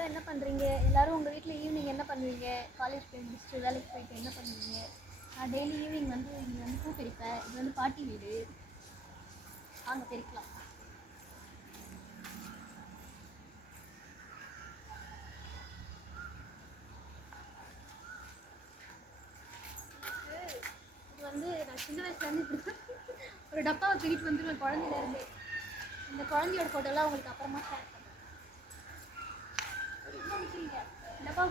எல்லாரும் என்ன பண்ணுறீங்க? எல்லாரும் உங்கள் வீட்டில் ஈவினிங் என்ன பண்ணுவீங்க? காலேஜ் போய் முடிச்சுட்டு வேலைக்கு போயிட்டு என்ன பண்ணுவீங்க? நான் டெய்லி ஈவினிங் வந்து இங்கே வந்து பூ பறிப்பேன். இது வந்து பாட்டி வீடு. வாங்க பறிக்கலாம். இது வந்து நான் சின்ன வயசுலேருந்து இப்படி ஒரு டப்பாவை தூக்கிட்டு வந்துடுவேன் குழந்தையிலேருந்தே. இந்த குழந்தையோட ஃபோட்டோலாம் உங்களுக்கு அப்புறமா ஷேர் பண்ணுறேன். டப்பா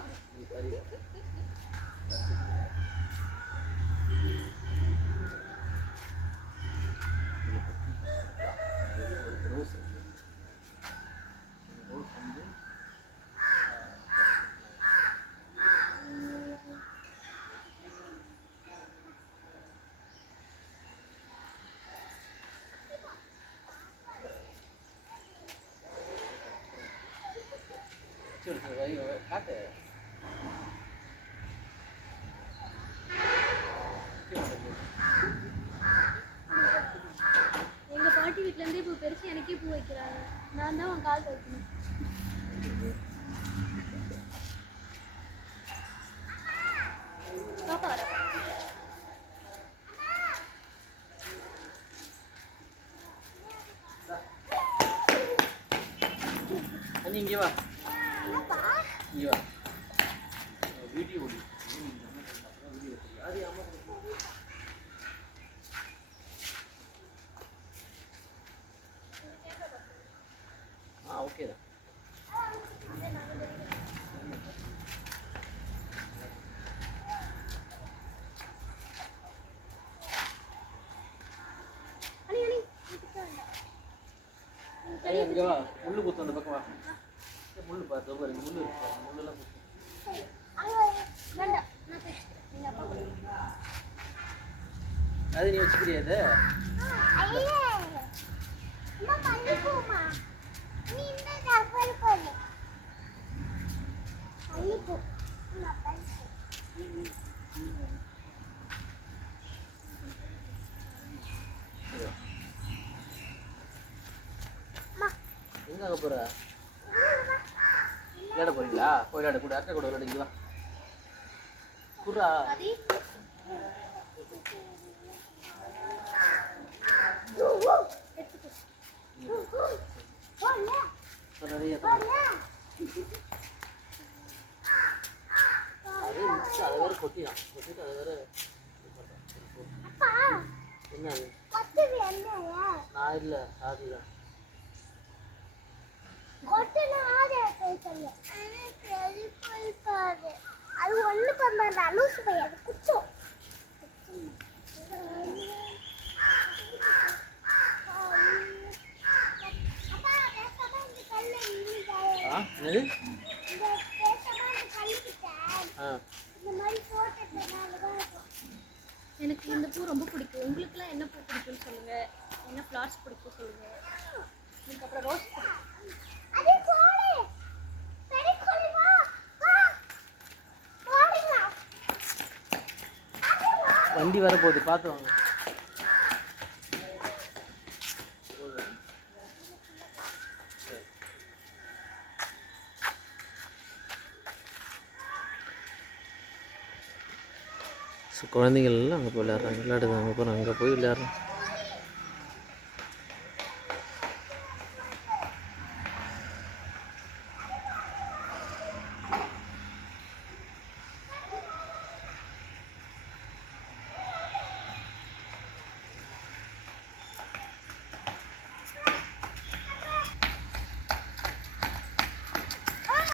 காட்டு எங்கள் பாட்டி வீட்டிலேருந்தே பூ பறித்து எனக்கே பூ வைக்கிறாங்க. நான் தான் உன் கால் வைக்கணும். பாப்பா வர அண்ணி இங்கே வா, இங்கே வா. வீடியோ ஓடி வீடியோ அது அம்மா ஓகே தான். இங்கே வா, முள்ளு குத்து அந்த பக்கம் வா. முள்ளு பார்த்து பாருங்க, முள்ளு இருக்கு, முள்ளெல்லாம் குத்து. அது நீ வச்சுக்கிறியா அது? எங்க அங்கே போகிற? விளையாட போறீங்களா? போய் விளையாட கூட, அக்கா கூட விளையாடுங்களா? குர்ரா நிறைய அது மிக்ஸ், அதை வேறு கொட்டிடும், கொட்டிட்டு அதை வேறு என்ன நான் இல்லை ஆகல. அது ஒண்ணு பண்ண லூசு பையன் குச்சோம். எனக்கு இந்த பூ ரொம்ப பிடிக்கும். உங்களுக்குலாம் என்ன பூ பிடிக்கும்னு சொல்லுங்க. என்ன ஃப்ளார்ஸ் பிடிக்கும் சொல்லுங்க. அதுக்கப்புறம் ரோஸ் வண்டி வர போகுது, பார்த்து வாங்க. ஸோ குழந்தைகள் எல்லாம் அங்கே போய் விளையாடுறாங்க, விளையாடுது அங்கே போய் விளையாடுறோம்.